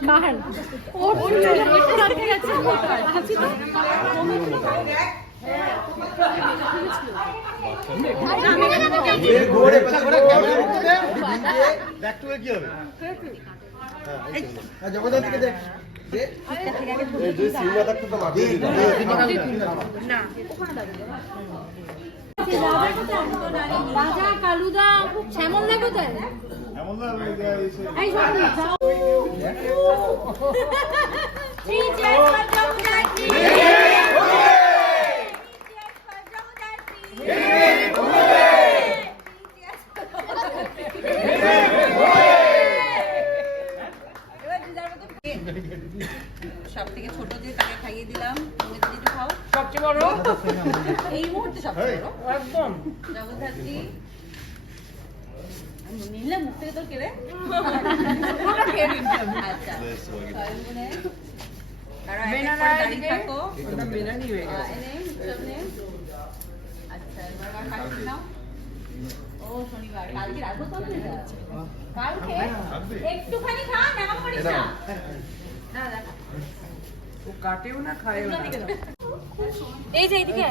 কার ও একটু রাখতে গেছে হাসি তো ঘোরে ঘোরে ক্যামেরা দিতে ব্যাক টু কি হবে হ্যাঁ জগন্নাথ দিকে দেখ এই যে সিনেমা দেখতে তো মাটি না রাজা কালুদা শ্যামল দা কোথায় এই সব থেকে ছোট যে তাকে খাইয়ে দিলাম, তুমি যদি একটু খাও। সবচেয়ে বড় এই মুহূর্তে সবচেয়ে বড় একদম জগদ্ধাত্রী নিলে মুখ থেকে তোর কেড়ে আচ্ছা সয়ম্বনে তারা দাঁড়িয়ে থাকো এনে সামনে আচ্ছা এবার কাটছি নাও ও শনিবার কালকে রাখবো তো কালকে একটুখানি খা নাম করিস না না দেখা ও কাটেও না খায়ও না এই যে এইদিকে